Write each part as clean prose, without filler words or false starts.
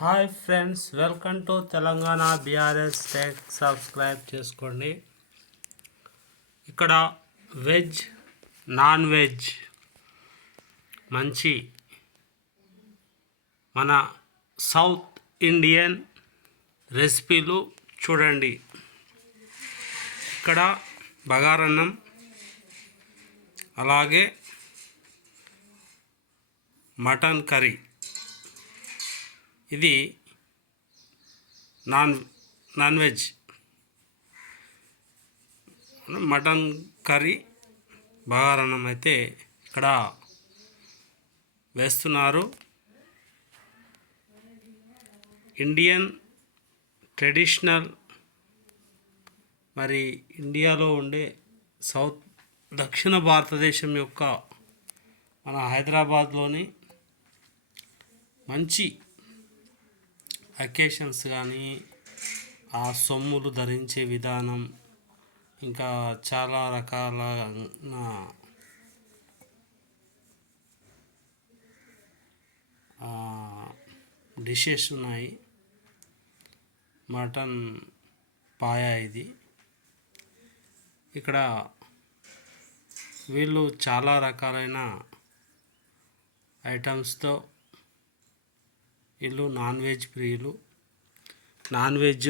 Hi friends, welcome to Telangana BRS tech. Subscribe చేసుకోండి. ఇక్కడ veg, non veg మంచి మన సౌత్ ఇండియన్ రెసిపీలు చూడండి. ఇక్కడ బగారన్నం, అలాగే మటన్ కర్రీ. ఇది నాన్ వెజ్ మటన్ కర్రీ, బగారన్నం అయితే ఇక్కడ వేస్తున్నారు. ఇండియన్ ట్రెడిషనల్, మరి ఇండియాలో ఉండే దక్షిణ భారతదేశం యొక్క మన హైదరాబాద్లోని మంచి అకేషన్స్ కానీ, ఆ సొమ్ములు ధరించే విధానం, ఇంకా చాలా రకాల డిషెస్ ఉన్నాయి. మటన్ పాయా ఇది. ఇక్కడ వీళ్ళు చాలా రకాలైన ఐటమ్స్తో వీళ్ళు నాన్ వెజ్ ప్రియులు, నాన్ వెజ్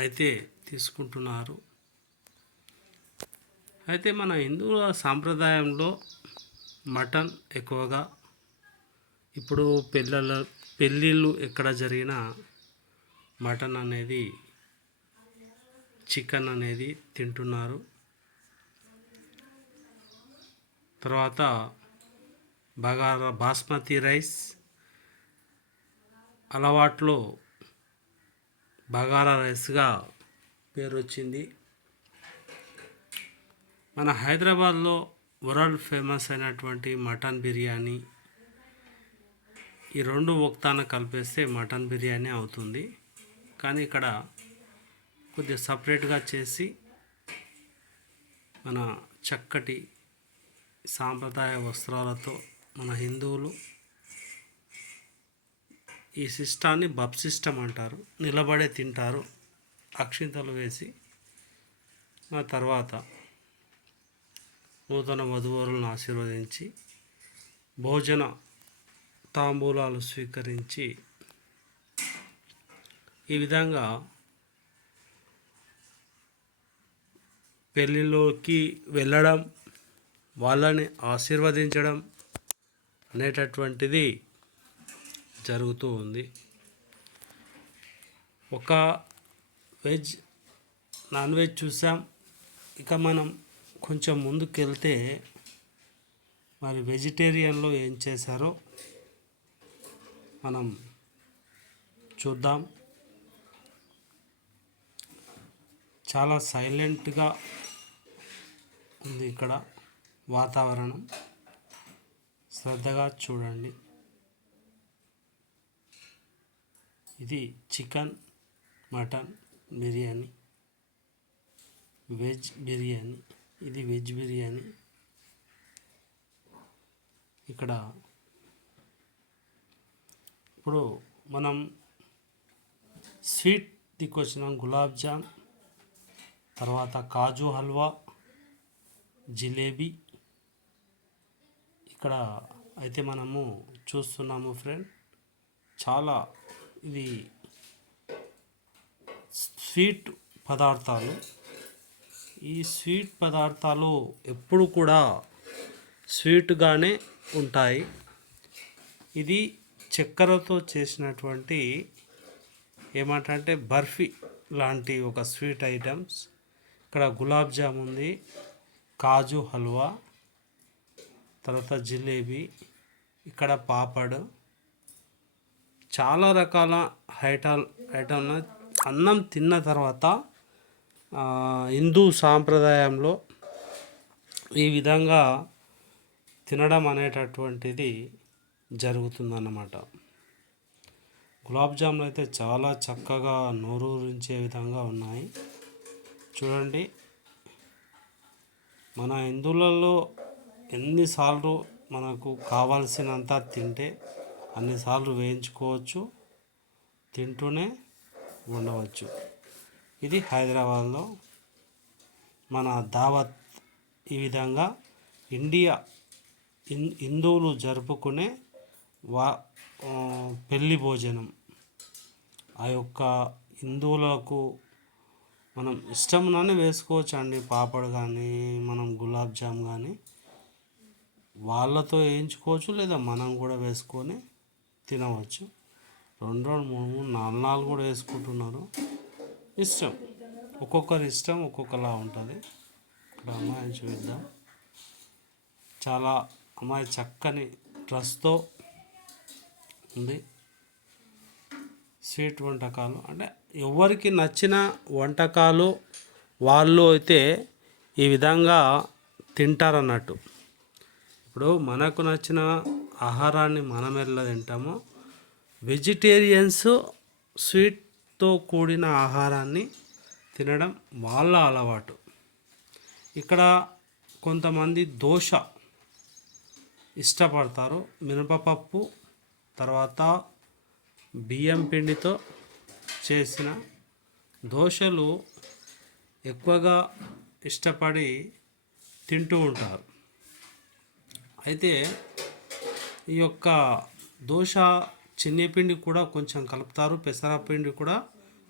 అయితే తీసుకుంటున్నారు. అయితే మన హిందువుల సాంప్రదాయంలో మటన్ ఎక్కువగా, ఇప్పుడు పెళ్ళిళ్ళు ఎక్కడ జరిగినా మటన్ అనేది, చికెన్ అనేది తింటున్నారు. తర్వాత బాస్మతి రైస్ అలవాట్లో బగారా రైస్గా పేరు వచ్చింది. మన హైదరాబాద్లో వరల్డ్ ఫేమస్ అయినటువంటి మటన్ బిర్యానీ, ఈ రెండు ఒకతాన కలిపేస్తే మటన్ బిర్యానీ అవుతుంది. కానీ ఇక్కడ కొద్దిగా సపరేట్గా చేసి మన చక్కటి సాంప్రదాయ వస్త్రాలతో మన హిందువులు ఈ సిస్టాన్ని బబ్ సిస్టమ్ అంటారు. నిలబడే తింటారు, అక్షింతలు వేసి. ఆ తర్వాత నూతన వధువరులను ఆశీర్వదించి భోజన తాంబూలాలు స్వీకరించి, ఈ విధంగా పెళ్ళిలోకి వెళ్ళడం, వాళ్ళని ఆశీర్వదించడం అనేటటువంటిది జరుగుతూ ఉంది. ఒక వెజ్, నాన్ వెజ్ చూసాం. ఇక మనం కొంచెం ముందుకెళ్తే మరి వెజిటేరియన్లో ఏం చేశారో మనం చూద్దాం. చాలా సైలెంట్గా ఉంది ఇక్కడ వాతావరణం, శ్రద్ధగా చూడండి. ఇది chicken mutton biryani, veg biryani. ఇది వెజ్ బిర్యానీ. ఇక్కడ ఇప్పుడు మనం స్వీట్ దిక్కొచ్చినాం. గులాబ్ జామ్, తర్వాత కాజు హల్వా, జిలేబీ ఇక్కడ అయితే మనము చూస్తున్నాము ఫ్రెండ్. చాలా ఇది స్వీట్ పదార్థాలు. ఈ స్వీట్ పదార్థాలు ఎప్పుడు కూడా స్వీట్గానే ఉంటాయి. ఇది చక్కెరతో చేసినటువంటి ఏమంటే బర్ఫీ లాంటి ఒక స్వీట్ ఐటమ్స్. ఇక్కడ గులాబ్ జామ్ ఉంది, కాజు హల్వా, తర్వాత జిలేబీ, ఇక్కడ పాపడ్, చాలా రకాల ఐటమ్. అన్నం తిన్న తర్వాత హిందూ సాంప్రదాయంలో ఈ విధంగా తినడం అనేటటువంటిది జరుగుతుందన్నమాట. గులాబ్ జాములు అయితే చాలా చక్కగా నోరూరించే విధంగా ఉన్నాయి. చూడండి, మన హిందువులలో ఎన్నిసార్లు మనకు కావాల్సినంత తింటే అన్నిసార్లు వేయించుకోవచ్చు. తింటూనే ఉండవచ్చు. ఇది హైదరాబాద్లో మన దావత్. ఈ విధంగా ఇండియా హిందువులు జరుపుకునే వా పెళ్ళి భోజనం. ఆ యొక్క హిందువులకు మనం ఇష్టంగానే వేసుకోవచ్చు అండి. పాపడ్ కానీ మనం గులాబ్ జామ్ కానీ వాళ్ళతో వేయించుకోవచ్చు, లేదా మనం కూడా వేసుకొని తినవచ్చు. 2 3 4 4 కూడా వేసుకుంటున్నారు. ఇష్టం, ఒక్కొక్కరి ఇష్టం ఒక్కొక్కలా ఉంటుంది. ఇక్కడ అమ్మాయిని చూద్దాం. చాలా అమ్మాయి చక్కని డ్రెస్తో ఉంది. స్వీట్ వంటకాలు అంటే ఎవరికి నచ్చిన వంటకాలు వాళ్ళు అయితే ఈ విధంగా తింటారన్నట్టు. ఇప్పుడు మనకు నచ్చిన ఆహారాన్ని మనం ఎలా తింటామో, వెజిటేరియన్స్ స్వీట్తో కూడిన ఆహారాన్ని తినడం వాళ్ళ అలవాటు. ఇక్కడ కొంతమంది దోశ ఇష్టపడతారు. మినపప్పు తర్వాత బియ్యం పిండితో చేసిన దోశలు ఎక్కువగా ఇష్టపడి తింటూ ఉంటారు. అయితే ఈ యొక్క దోశ శనగపిండి కూడా కొంచెం కలుపుతారు, పెసరపిండి కూడా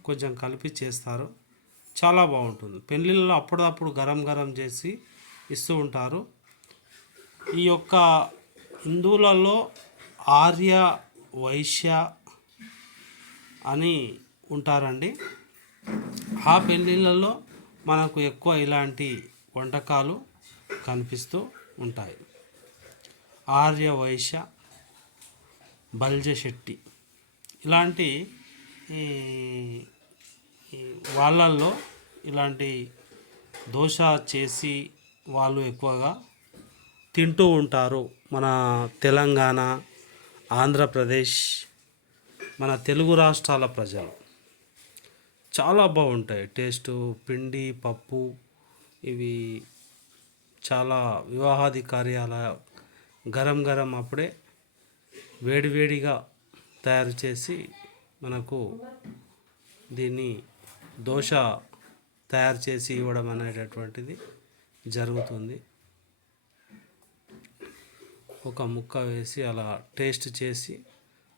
కొంచెం కలిపి చేస్తారు. చాలా బాగుంటుంది. పెళ్ళిళ్ళలో అప్పుడప్పుడు గరం గరం చేసి ఇస్తూ ఉంటారు. ఈ యొక్క హిందువులలో ఆర్య వైశ్య అని ఉంటారండి. ఆ పెళ్ళిళ్ళలో మనకు ఎక్కువ ఇలాంటి వంటకాలు కనిపిస్తూ ఉంటాయి. ఆర్య వైశ్య, బల్జ శెట్టి ఇలాంటి వాళ్ళల్లో ఇలాంటి దోశ చేసి వాళ్ళు ఎక్కువగా తింటూ ఉంటారు. మన తెలంగాణ, ఆంధ్రప్రదేశ్, మన తెలుగు రాష్ట్రాల ప్రజలు చాలా బాగుంటాయి టేస్టు. పిండి పప్పు ఇవి చాలా వివాహాది కార్యాల గరం గరం అప్పుడే వేడివేడిగా తయారు చేసి మనకు దీన్ని దోశ తయారు చేసి ఇవ్వడం అనేటటువంటిది జరుగుతుంది. ఒక ముక్క వేసి అలా టేస్ట్ చేసి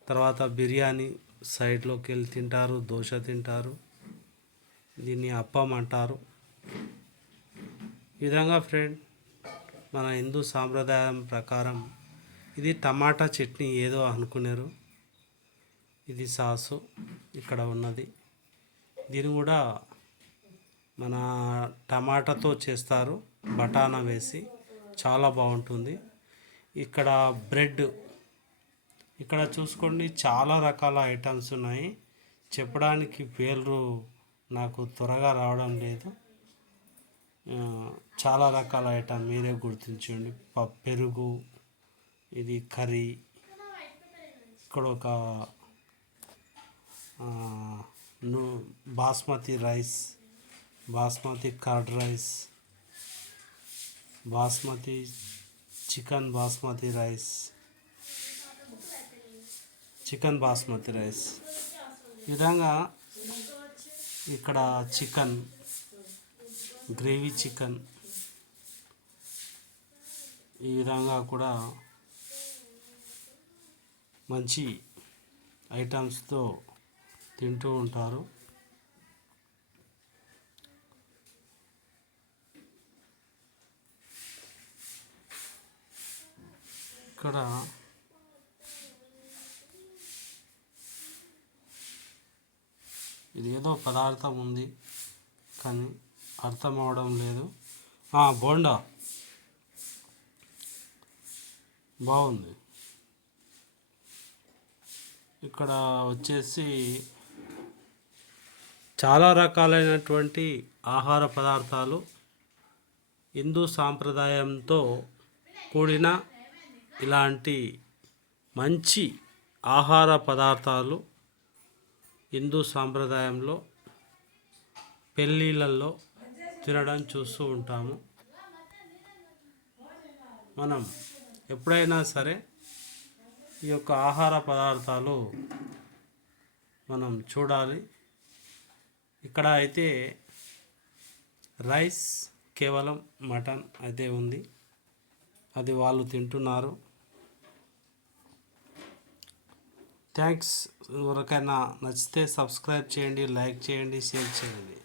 తర్వాత బిర్యానీ సైడ్లోకి వెళ్ళి తింటారు, దోశ తింటారు. దీన్ని అప్పం అంటారు. ఈ విధంగా ఫ్రెండ్, మన హిందూ సాంప్రదాయం ప్రకారం ఇది టమాటా చట్నీ ఏదో అనుకున్నారు. ఇది సాసు ఇక్కడ ఉన్నది. దీన్ని కూడా మన టమాటాతో చేస్తారు, బటానా వేసి. చాలా బాగుంటుంది. ఇక్కడ బ్రెడ్, ఇక్కడ చూసుకోండి చాలా రకాల ఐటమ్స్ ఉన్నాయి. చెప్పడానికి పేర్లు నాకు త్వరగా రావడం లేదు. చాలా రకాల ఐటమ్ మీరే గుర్తించండి. పెరుగు, ఇది కర్రీ, ఇక్కడ ఒక basmati rice, basmati curd rice, basmati chicken basmati rice, chicken basmati rice. ఈ విధంగా ఇక్కడ చికెన్ గ్రేవీ చికెన్, ఈ విధంగా కూడా మంచి ఐటమ్స్తో తింటూ ఉంటారు. ఇక్కడ ఇది ఏదో పదార్థం ఉంది కానీ అర్థం అవడం లేదు. బోండా బాగుంది. ఇక్కడ వచ్చేసి చాలా రకాలైనటువంటి ఆహార పదార్థాలు హిందూ సాంప్రదాయంతో కూడిన ఇలాంటి మంచి ఆహార పదార్థాలు హిందూ సాంప్రదాయంలో పెళ్ళిళ్ళల్లో తినడం చూస్తూ ఉంటాము. మనం ఎప్పుడైనా సరే ఈ యొక్క ఆహార పదార్థాలు మనం చూడాలి. ఇక్కడ అయితే రైస్ కేవలం మటన్ అయితే ఉంది, అది వాళ్ళు తింటున్నారు. థ్యాంక్స్. ఎవరికైనా నచ్చితే సబ్స్క్రైబ్ చేయండి, లైక్ చేయండి, షేర్ చేయండి.